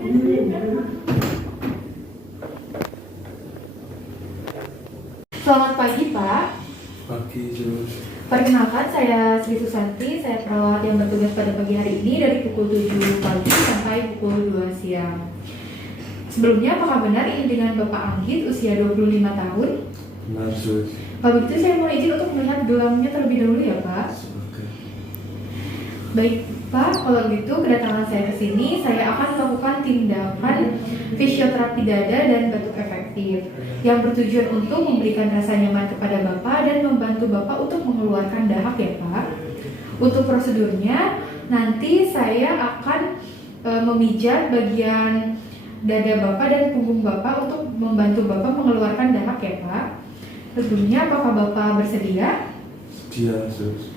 Selamat pagi, Pak. Pagi, Jus. Perkenalkan, saya Sri Susanti. Saya perawat yang bertugas pada pagi hari ini dari pukul 7 pagi sampai pukul 2 siang. Sebelumnya, apakah benar ini dengan Bapak Anggit, usia 25 tahun? Benar, Jus. Kalau begitu, saya mau izin untuk melihat gelamnya terlebih dahulu ya, Pak. Oke. Baik, Pak. Kalau gitu, kedatangan saya ke sini, saya akan melakukan tindakan fisioterapi dada dan batuk efektif yang bertujuan untuk memberikan rasa nyaman kepada Bapak dan membantu Bapak untuk mengeluarkan dahak ya, Pak. Untuk prosedurnya, nanti saya akan memijat bagian dada Bapak dan punggung Bapak untuk membantu Bapak mengeluarkan dahak ya, Pak. Tentunya, apakah Bapak bersedia? Sedia, Jus.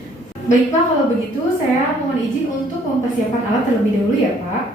Baik, Pak, kalau begitu saya mohon izin untuk mempersiapkan alat terlebih dahulu ya, Pak.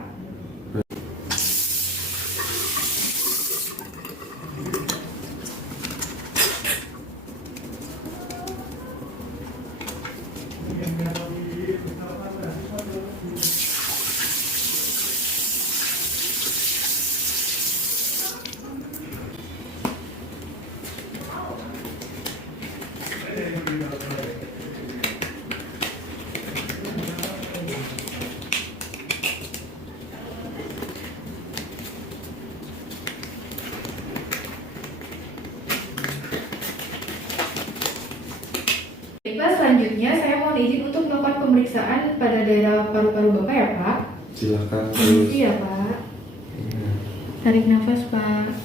Baiklah, selanjutnya saya mohon izin untuk melakukan pemeriksaan pada daerah paru-paru Bapak ya, Pak. Silakan, Jus. Iya, Pak. Tarik nafas, Pak.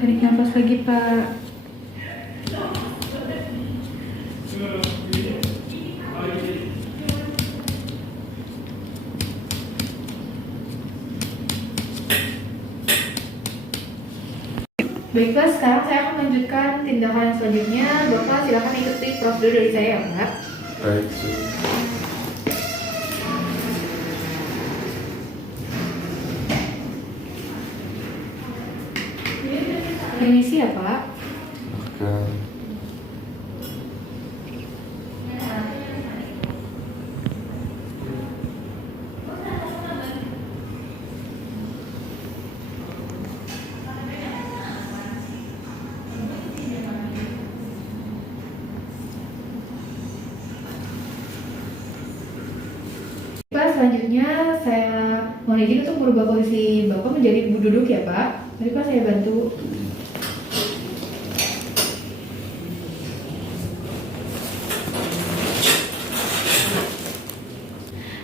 Tarik nafas lagi, Pak. Baiklah, sekarang saya akan melanjutkan tindakan selanjutnya. Bapak silakan ikuti prosedur dari saya ya, Pak. Baik, Jus. Permisi ya, Pak. Makan. Pak, selanjutnya saya mohon izin untuk merubah posisi Bapak menjadi duduk ya, Pak. Mari Pak, saya bantu.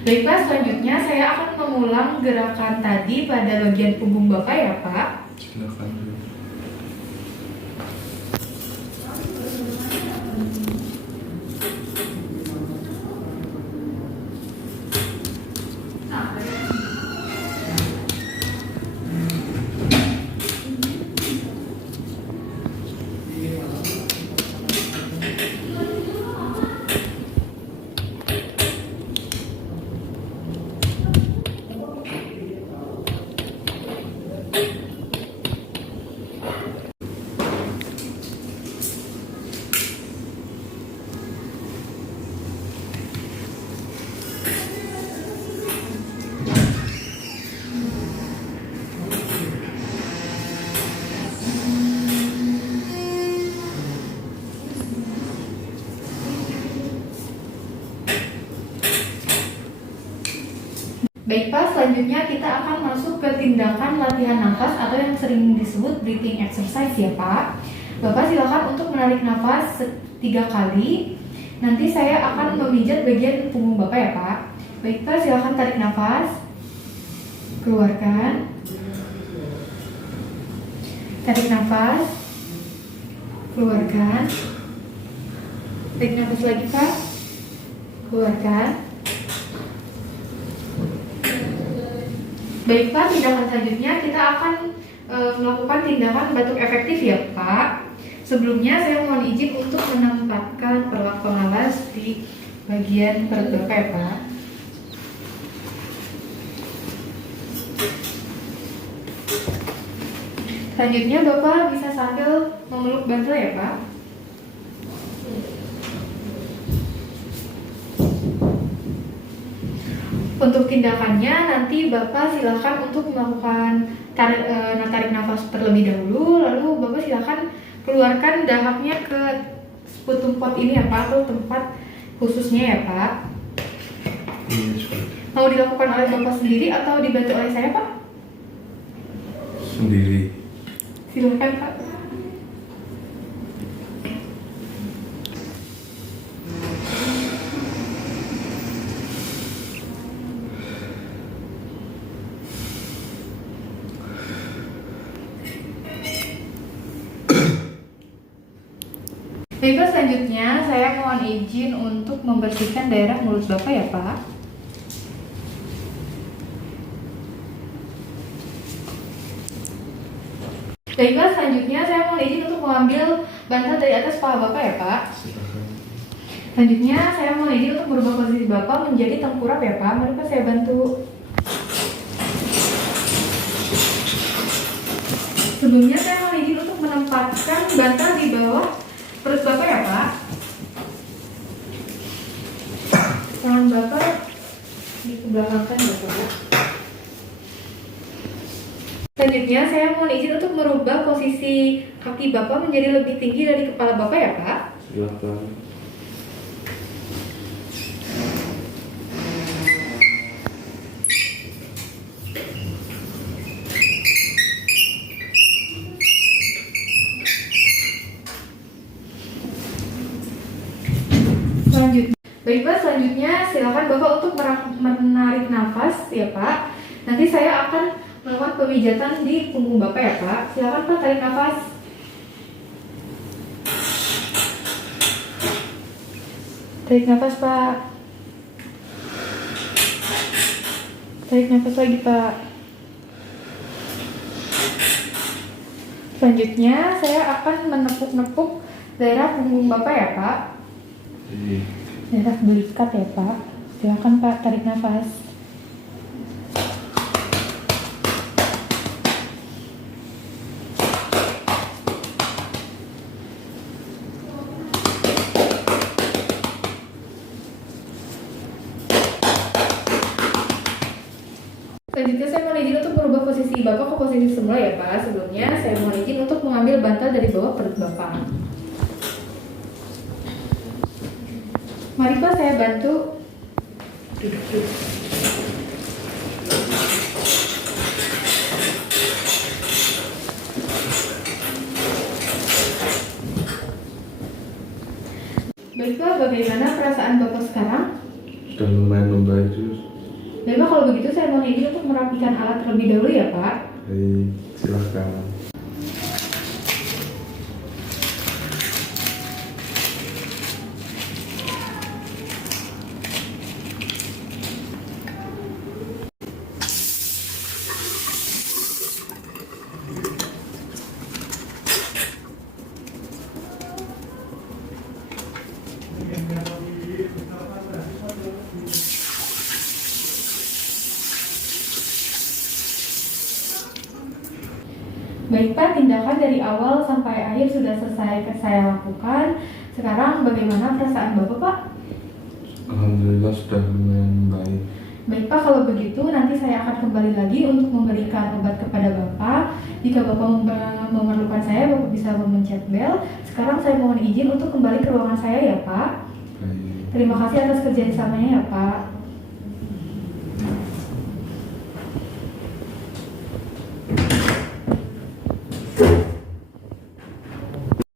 Baik, Pak, selanjutnya saya akan mengulang gerakan tadi pada bagian punggung Bapak ya, Pak. Silakan, Jus. Baik, Pak, selanjutnya kita akan masuk ke tindakan latihan nafas atau yang sering disebut breathing exercise ya, Pak. Bapak silakan untuk menarik nafas 3 kali. Nanti saya akan memijat bagian punggung Bapak ya, Pak. Baik, Pak, silakan tarik nafas. Keluarkan. Tarik nafas. Keluarkan. Tarik nafas lagi, Pak. Keluarkan. Baik, Pak, tindakan selanjutnya kita akan melakukan tindakan batuk efektif ya, Pak. Sebelumnya saya mohon izin untuk menempatkan perlak pengawas di bagian perut Bapak ya, Pak. Selanjutnya Bapak bisa sambil memeluk bantal ya Pak. Untuk tindakannya nanti Bapak silakan untuk melakukan tarik nafas terlebih dahulu, lalu Bapak silakan keluarkan dahaknya ke putung pot ini ya Pak, atau tempat khususnya ya Pak. Iya, sudah. Mau dilakukan oleh Bapak sendiri atau dibantu oleh saya Pak? Sendiri. Silakan Pak. Baiklah, selanjutnya saya mohon izin untuk membersihkan daerah mulut Bapak ya Pak. Baiklah, selanjutnya saya mohon izin untuk mengambil bantal dari atas kepala Bapak ya Pak. Silakan. Selanjutnya saya mohon izin untuk merubah posisi Bapak menjadi tengkurap ya Pak. Mari Pak saya bantu. Sebelumnya saya mohon izin untuk menempatkan bantal di bawah perut Bapak ya Pak. Tangan Bapak dikebelakangkan ya Pak. Selanjutnya saya mohon izin untuk merubah posisi kaki Bapak menjadi lebih tinggi dari kepala Bapak ya Pak. Silakan. Selanjutnya silakan Bapak untuk menarik nafas ya Pak. Nanti saya akan melakukan pemijatan di punggung Bapak ya Pak. Silakan Pak, tarik nafas. Tarik nafas Pak. Tarik nafas lagi Pak. Selanjutnya saya akan menepuk-nepuk daerah punggung Bapak ya Pak. Iya. Daerah belikat ya Pak. Silakan Pak, tarik nafas. Selanjutnya saya mohon izin untuk merubah posisi Bapak ke posisi semula ya Pak. Sebelumnya saya mohon izin untuk mengambil bantal dari bawah perut Bapak. Mari Pak saya bantu. Duduk. Baik Pak, bagaimana perasaan Bapak sekarang? Sudah lumayan membaik, Jus. Baik Pak, kalau begitu saya mohon izin untuk merapikan alat terlebih dahulu ya Pak. Baik, silakan. Baik Pak, tindakan dari awal sampai akhir sudah selesai saya lakukan. Sekarang bagaimana perasaan Bapak Pak? Alhamdulillah sudah lumayan baik. Baik Pak, kalau begitu nanti saya akan kembali lagi untuk memberikan obat kepada Bapak. Jika Bapak memerlukan saya, Bapak bisa memencet bel. Sekarang saya mohon izin untuk kembali ke ruangan saya ya Pak. Baik. Terima kasih atas kerjasamanya ya Pak.